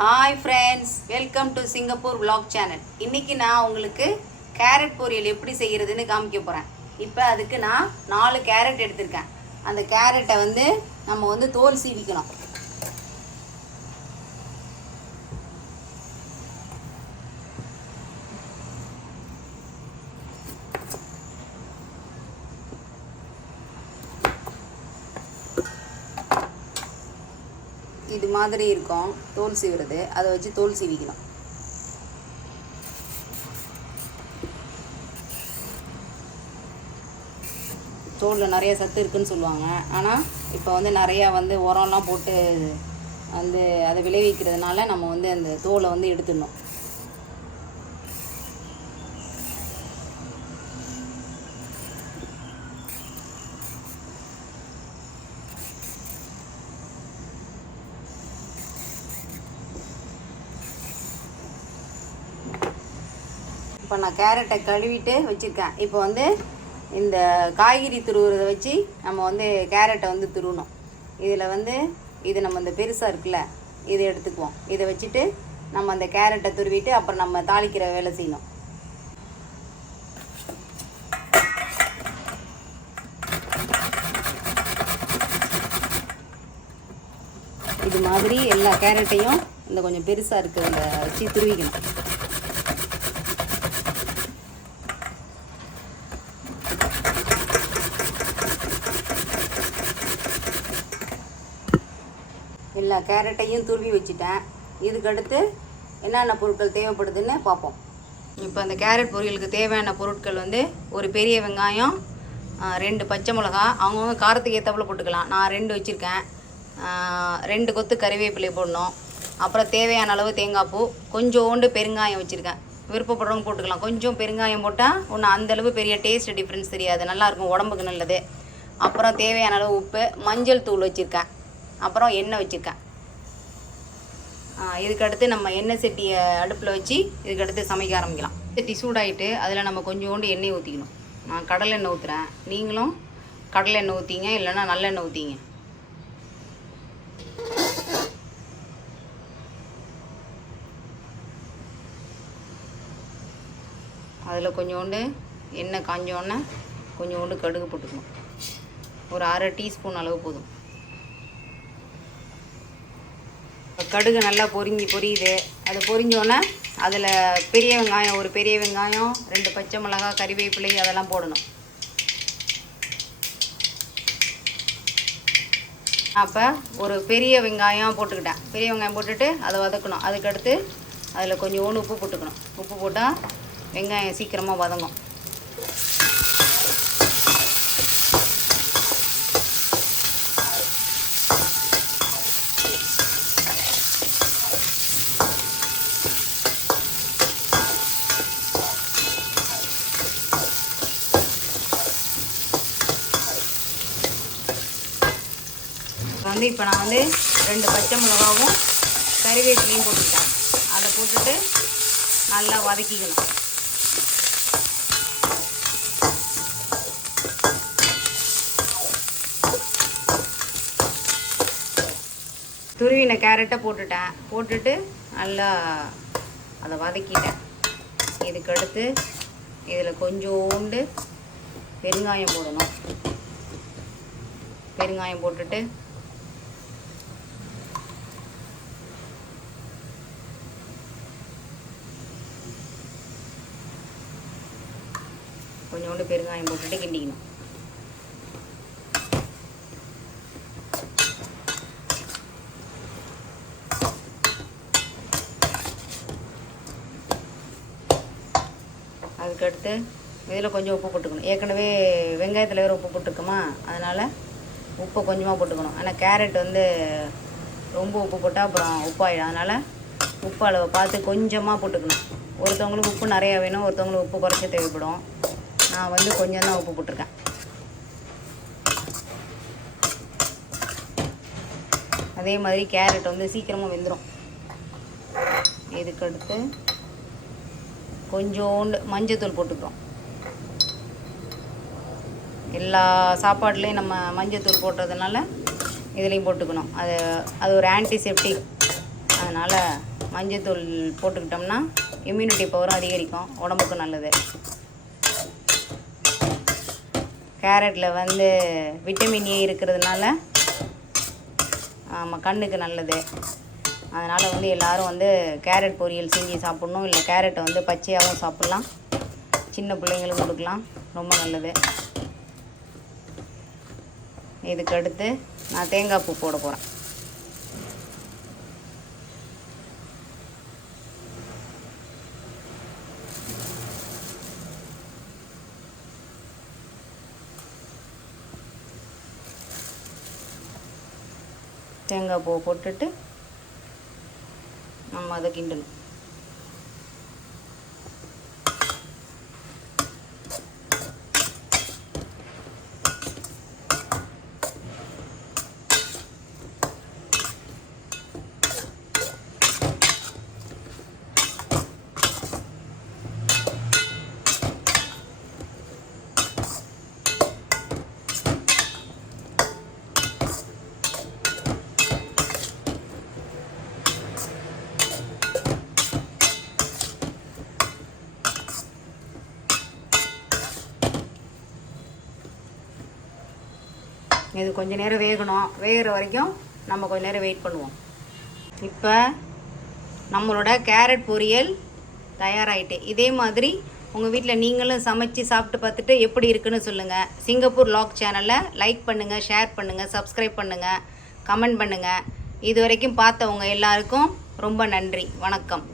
Hi friends, welcome to Singapore vlog channel. இன்றைக்கி நான் உங்களுக்கு கேரட் பொரியல் எப்படி செய்கிறதுன்னு காமிக்க போகிறேன். இப்போ அதுக்கு நான் 4 கேரட் எடுத்திருக்கேன். அந்த கேரட்டை நம்ம தோல் சீவிக்கணும். இது மாதிரி இருக்கும் தோல் சீவுறது, அதை வச்சு தோல் சீவிக்கணும். தோலில் நிறைய சத்து இருக்குதுன்னு சொல்லுவாங்க. ஆனால் இப்போ நிறையா உரம்லாம் போட்டு அதை விளைவிக்கிறதுனால நம்ம அந்த தோலை எடுத்துடணும். இப்போ நான் கேரட்டை கழுவிட்டு வச்சுருக்கேன். இப்போ இந்த காய்கறி துருவுறதை வச்சு நம்ம கேரட்டை துருவணும். இதில் இது நம்ம இந்த பெருசாக இருக்குல்ல, இதை எடுத்துக்குவோம். இதை வச்சுட்டு நம்ம அந்த கேரட்டை துருவிட்டு அப்புறம் நம்ம தாளிக்கிற வேலை செய்யணும். இது மாதிரி எல்லா கேரட்டையும் இந்த கொஞ்சம் பெருசாக இருக்கிறத வச்சு துருவிக்கணும். எல்லா கேரட்டையும் துருவி வச்சுட்டேன். இதுக்கடுத்து என்னென்ன பொருட்கள் தேவைப்படுதுன்னு பார்ப்போம். இப்போ அந்த கேரட் பொரியலுக்கு தேவையான பொருட்கள் ஒரு பெரிய வெங்காயம், 2 பச்சை மிளகா, அவங்கவுங்க காரத்துக்கு ஏற்றப்பல போட்டுக்கலாம். நான் 2 வச்சுருக்கேன். 2 கொத்து கறிவேப்பிலை போடணும். அப்புறம் தேவையான அளவு தேங்காய் பூ, கொஞ்சோண்டு பெருங்காயம் வச்சுருக்கேன். விருப்பப்படுறவங்க போட்டுக்கலாம். கொஞ்சம் பெருங்காயம் போட்டால் ஒன்றும் அந்தளவு பெரிய டேஸ்ட் டிஃப்ரென்ஸ் தெரியாது, நல்லாயிருக்கும், உடம்புக்கு நல்லது. அப்புறம் தேவையான அளவு உப்பு, மஞ்சள் தூள் வச்சுருக்கேன். அப்புறம் எண்ணெய் வச்சுருக்கேன். இதுக்கடுத்து நம்ம எண்ணெய் சட்டியை அடுப்பில் வச்சு இதுக்கடுத்து சமைக்க ஆரம்பிக்கலாம். சட்டி சூடாகிட்டு அதில் நம்ம கொஞ்சோண்டு எண்ணெய் ஊற்றிக்கணும். நான் கடலை எண்ணெய் ஊற்றுறேன், நீங்களும் கடலை எண்ணெய் ஊற்றிங்க, இல்லைன்னா நல்லெண்ணெய் ஊற்றிங்க. அதில் கொஞ்சோண்டு எண்ணெய் காஞ்சோடனே கொஞ்சோண்டு கடுகு போட்டுக்கணும். ஒரு 1/2 டீஸ்பூன் அளவு போதும். கடுகு நல்லா பொரியுது. அது பொரிஞ்சோன்னே அதில் பெரிய வெங்காயம், ஒரு பெரிய வெங்காயம், 2 பச்சை மிளகாய், கறிவேப்பிலை அதெல்லாம் போடணும். அப்போ ஒரு பெரிய வெங்காயம் போட்டுக்கிட்டேன். பெரிய வெங்காயம் போட்டுட்டு அதை வதக்கணும். அதுக்கடுத்து அதில் கொஞ்சோண்டு உப்பு போட்டுக்கணும். உப்பு போட்டால் வெங்காயம் சீக்கிரமாக வதங்கும். இப்போ நான் 2 பச்சை மிளகாவும் கறிவேப்பிலையும் போட்டுக்கிட்டேன். அதை போட்டுட்டு நல்லா வதக்கிக்கணும். துருவின கேரட்டை போட்டுட்டு நல்லா அதை வதக்கிட்டேன். இதுக்கடுத்து இதில் கொஞ்சோண்டு பெருங்காயம் போடணும். பெருங்காயம் போட்டுட்டு கொஞ்சோண்டு பெருங்காயம் போட்டுட்டு கிண்டிக்கணும். அதுக்கடுத்து இதில் கொஞ்சம் உப்பு போட்டுக்கணும். ஏற்கனவே வெங்காயத்தில் வேறு உப்பு போட்டுருக்கோமா, அதனால் உப்பை கொஞ்சமாக போட்டுக்கணும். ஆனால் கேரட் ரொம்ப உப்பு போட்டால் அப்புறம் உப்பாயிடும். அதனால் உப்பு அளவை பார்த்து கொஞ்சமாக போட்டுக்கணும். ஒருத்தவங்களுக்கு உப்பு நிறையா வேணும், ஒருத்தவங்களுக்கு உப்பு குறைச்சி தேவைப்படும். நான் கொஞ்சம் தான் உப்பு போட்டிருக்கேன். அதே மாதிரி கேரட் சீக்கிரமாக வெந்துடும். இதுக்கடுத்து கொஞ்சோண்டு மஞ்சத்தூள் போட்டுக்கிறோம். எல்லா சாப்பாடுலேயும் நம்ம மஞ்சத்தூள் போடுறதுனால இதுலேயும் போட்டுக்கணும். அது ஒரு ஆன்டிசெப்டிக் அதனால் மஞ்சத்தூள் போட்டுக்கிட்டோம்னா இம்யூனிட்டி பவரும் அதிகரிக்கும், உடம்புக்கு நல்லது. கேரட்டில் வந்து விட்டமின் ஏ இருக்கிறதுனால கண்ணுக்கு நல்லது. அதனால் வந்து எல்லோரும் வந்து கேரட் பொரியல் செஞ்சு சாப்பிட்ணும். இல்லை கேரட்டை வந்து பச்சையாகவும் சாப்பிட்லாம், சின்ன பிள்ளைங்களுக்கு கொடுக்கலாம், ரொம்ப நல்லது. இதுக்கு அடுத்து நான் தேங்காய் பூ போட போகிறேன். தேங்காய் பூ போட்டுட்டு நம்ம அதை கிண்டணும். இது கொஞ்சம் நேரம் வேகணும். வேகிற வரைக்கும் நம்ம கொஞ்சம் நேரம் வெயிட் பண்ணுவோம். இப்போ நம்மளோட கேரட் பொரியல் தயாராகிட்டு. இதே மாதிரி உங்கள் வீட்டில் நீங்களும் சமைச்சு சாப்பிட்டு பார்த்துட்டு எப்படி இருக்குன்னு சொல்லுங்கள். சிங்கப்பூர் லாக் சேனலை லைக் பண்ணுங்கள், ஷேர் பண்ணுங்கள், சப்ஸ்கிரைப் பண்ணுங்கள், கமெண்ட் பண்ணுங்கள். இது வரைக்கும் பார்த்தவங்க எல்லாருக்கும் ரொம்ப நன்றி. வணக்கம்.